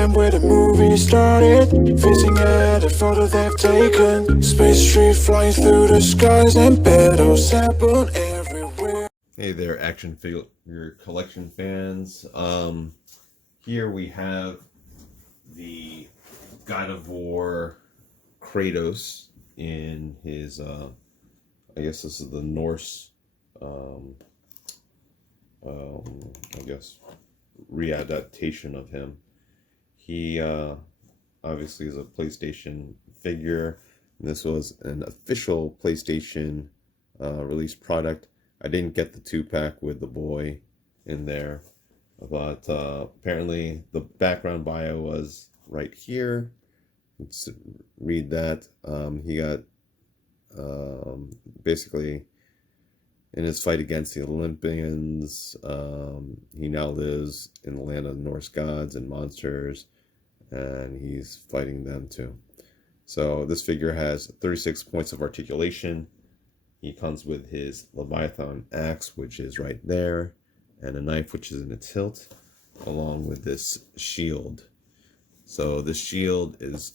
time where the movie started, facing at a photo they've taken. Space tree flying through the skies and battles happen everywhere. Hey there, action figure collection fans. Here we have the God of War Kratos in his, I guess this is the Norse, I guess, readaptation of him. He obviously is a PlayStation figure. This was an official PlayStation release product. I didn't get the 2-pack with the boy in there, but apparently the background bio was right here. Let's read that. He got basically in his fight against the Olympians, he now lives in the land of the Norse gods and monsters, and he's fighting them too. So this figure has 36 points of articulation. He comes with his Leviathan axe, which is right there, and a knife, which is in its hilt, along with this shield. So this shield is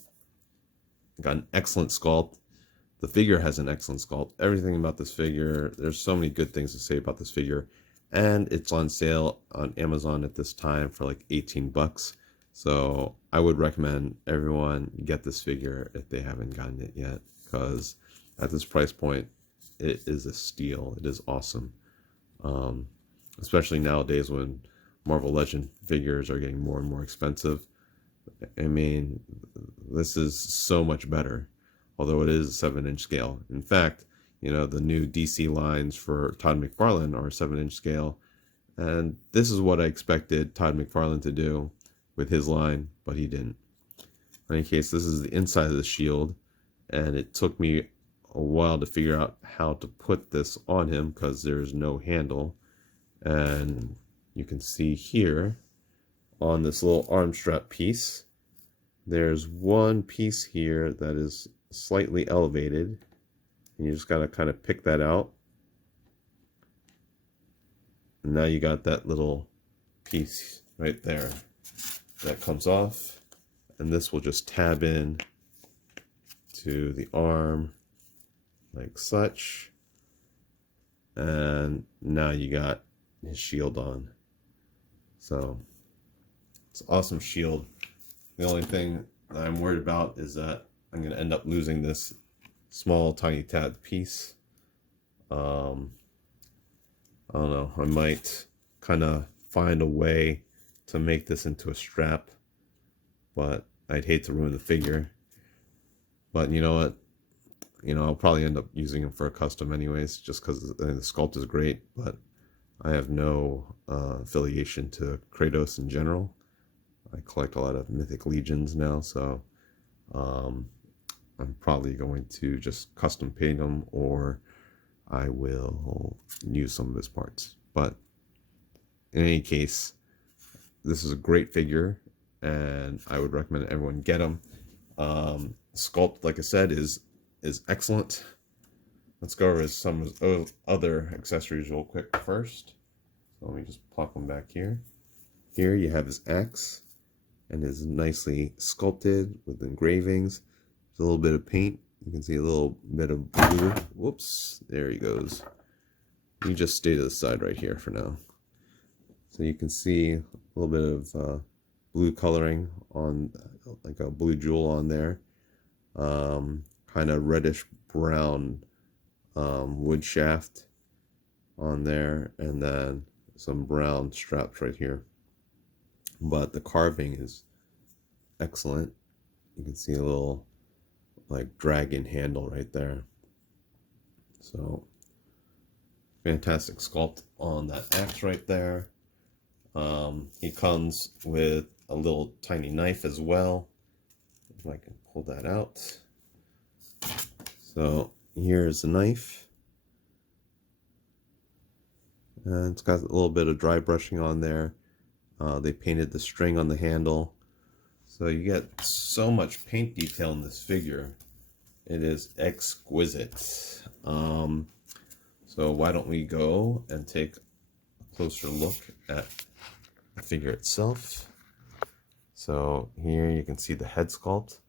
got an excellent sculpt. The figure has an excellent sculpt. Everything about this figure, there's so many good things to say about this figure. And it's on sale on Amazon at this time for like 18 bucks. So I would recommend everyone get this figure if they haven't gotten it yet, because at this price point, it is a steal. It is awesome. Especially nowadays when Marvel Legend figures are getting more and more expensive. I mean, this is so much better, although it is a 7-inch scale. In fact, you know, the new DC lines for Todd McFarlane are 7-inch scale. And this is what I expected Todd McFarlane to do with his line, but he didn't. In any case, this is the inside of the shield, and it took me a while to figure out how to put this on him because there's no handle. And you can see here on this little arm strap piece, there's one piece here that is slightly elevated, and you just gotta kind of pick that out. And now you got that little piece right there that comes off, and this will just tab in to the arm like such, and now you got his shield on. So it's an awesome shield. The only thing that I'm worried about is that I'm going to end up losing this small tiny tab piece. I don't know, I might kind of find a way to make this into a strap, but I'd hate to ruin the figure. But you know what? You know, I'll probably end up using him for a custom anyways, just because the sculpt is great, but I have no affiliation to Kratos in general. I collect a lot of Mythic Legions now, so I'm probably going to just custom paint him, or I will use some of his parts. But in any case, this is a great figure, and I would recommend everyone get him. Sculpt, like I said, is excellent. Let's go over some other accessories real quick first. So let me just plop them back here. Here you have his axe, and it's nicely sculpted with engravings. There's a little bit of paint. You can see a little bit of blue. Whoops, there he goes. You just stay to the side right here for now. So you can see a little bit of blue coloring on, like a blue jewel on there. Kind of reddish brown wood shaft on there, and then some brown straps right here. But the carving is excellent. You can see a little like dragon handle right there. So fantastic sculpt on that axe right there. He comes with a little tiny knife as well, if I can pull that out. So here's the knife, and it's got a little bit of dry brushing on there. They painted the string on the handle, so you get so much paint detail in this figure. It is exquisite. So why don't we go and take a closer look at the figure itself. So here you can see the head sculpt.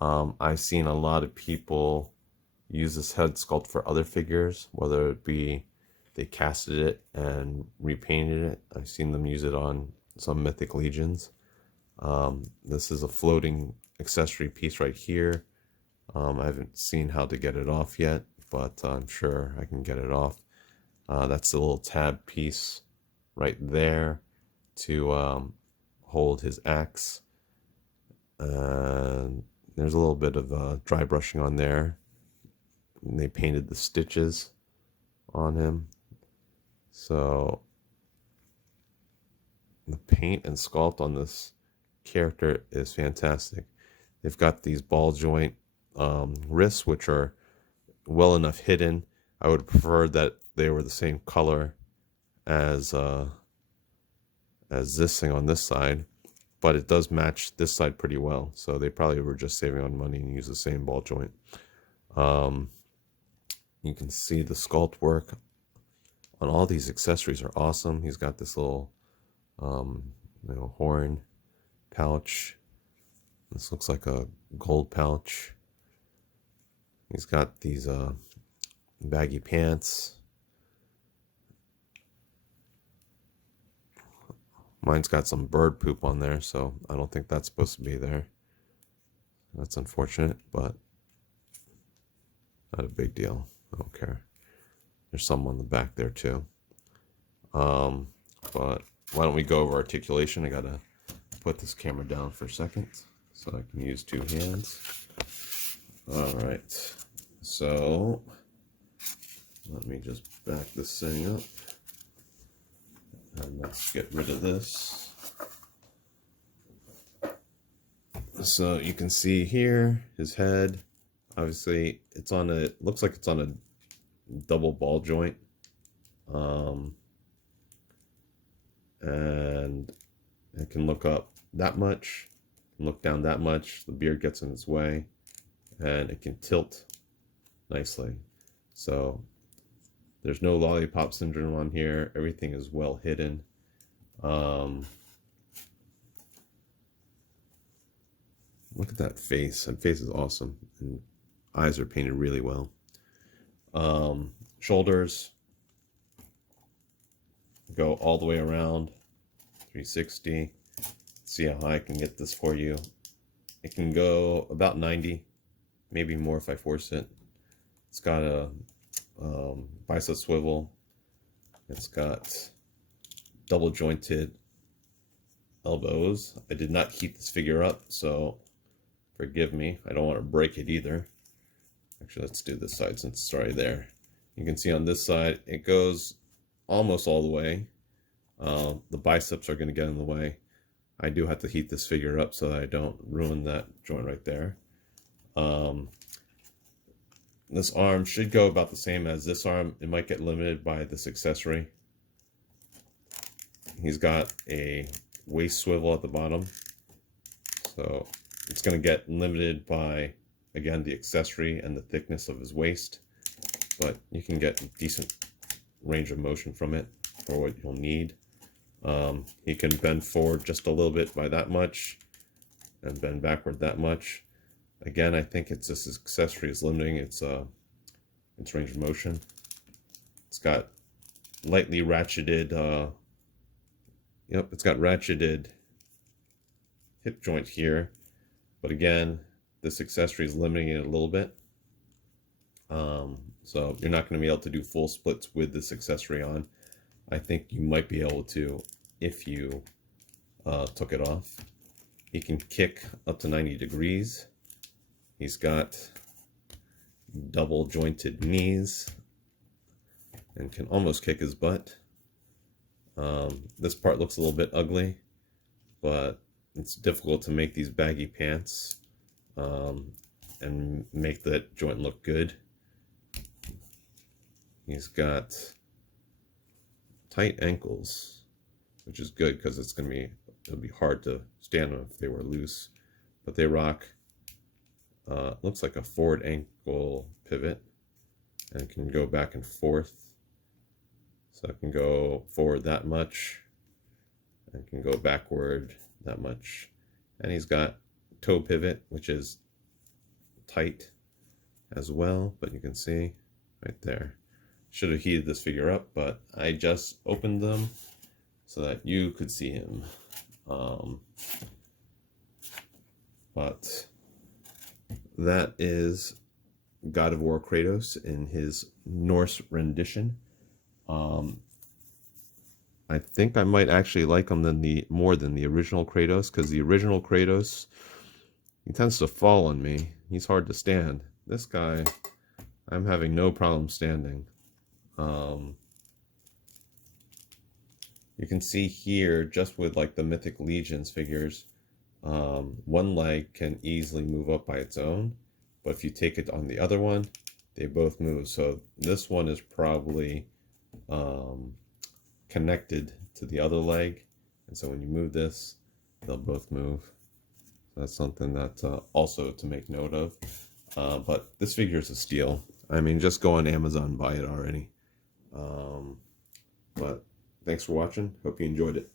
I've seen a lot of people use this head sculpt for other figures, whether it be they casted it and repainted it. I've seen them use it on some Mythic Legions. This is a floating accessory piece right here. I haven't seen how to get it off yet, but I'm sure I can get it off. That's the little tab piece right there to hold his axe. And there's a little bit of dry brushing on there. And they painted the stitches on him. So the paint and sculpt on this character is fantastic. They've got these ball joint wrists, which are well enough hidden. I would prefer that they were the same color as this thing on this side, but it does match this side pretty well. So they probably were just saving on money and use the same ball joint. You can see the sculpt work on all these accessories are awesome. He's got this little horn pouch. This looks like a gold pouch. He's got these baggy pants. Mine's got some bird poop on there, so I don't think that's supposed to be there. That's unfortunate, but not a big deal. I don't care. There's some on the back there too. But why don't we go over articulation? I gotta put this camera down for a second so I can use two hands. All right, so let me just back this thing up and let's get rid of this. So you can see here his head. Obviously, it's on a. Looks like it's on a double ball joint, and it can look up that much, look down that much. The beard gets in its way, and it can tilt nicely. So there's no lollipop syndrome on here. Everything is well hidden. Look at that face. That face is awesome, and eyes are painted really well. Shoulders go all the way around 360. See how high I can get this for you. It can go about 90, maybe more if I force it. It's got a bicep swivel. It's got double jointed elbows. I did not heat this figure up, so forgive me. I don't want to break it either. Actually, let's do this side since it's already there. You can see on this side, it goes almost all the way. The biceps are going to get in the way. I do have to heat this figure up so that I don't ruin that joint right there. This arm should go about the same as this arm. It might get limited by this accessory. He's got a waist swivel at the bottom. So it's going to get limited by, again, the accessory and the thickness of his waist. But you can get a decent range of motion from it for what you'll need. He can bend forward just a little bit by that much and bend backward that much. Again, I think it's this accessory is limiting its range of motion. It's got lightly ratcheted, it's got ratcheted hip joint here. But again, this accessory is limiting it a little bit. So you're not going to be able to do full splits with this accessory on. I think you might be able to if you took it off. He can kick up to 90 degrees. He's got double jointed knees and can almost kick his butt. This part looks a little bit ugly, but it's difficult to make these baggy pants and make that joint look good. He's got tight ankles, which is good because it'll be hard to stand on if they were loose. But they rock, looks like a forward ankle pivot, and can go back and forth. So I can go forward that much, and can go backward that much. And he's got toe pivot, which is tight as well, but you can see right there. Should have heated this figure up, but I just opened them so that you could see him. But that is God of War Kratos in his Norse rendition. I think I might actually like him more than the original Kratos, because the original Kratos, he tends to fall on me. He's hard to stand. This guy, I'm having no problem standing. You can see here, just with like the Mythic Legions figures, one leg can easily move up by its own, but if you take it on the other one, they both move. So this one is probably connected to the other leg, and so when you move this, they'll both move. So that's something that also to make note of. But this figure is a steal. I mean, just go on Amazon and buy it already. But thanks for watching. Hope you enjoyed it.